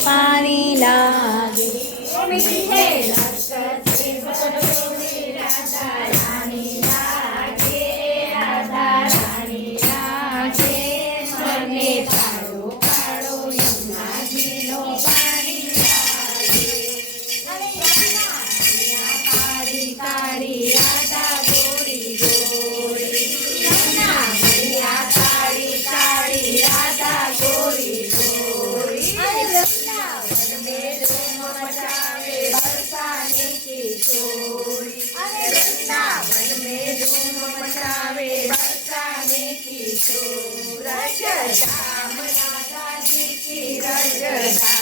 पानी लागे। मीठे लचकते बरसों राधा रानी लागे, राधा रानी लागे। मने काळो काळो यमुनाजीनो पाणी लागे। काળી काળી राधा गोरी गोरी, यमुना मैया काળી काળી राधा गोरी गोरी। वृंदावन में धूम मचावे बरसाने की चोरी, वृंदावन में धूम मचावे बरसाने की चोरी। रज धाम राधा जी की रज धाम।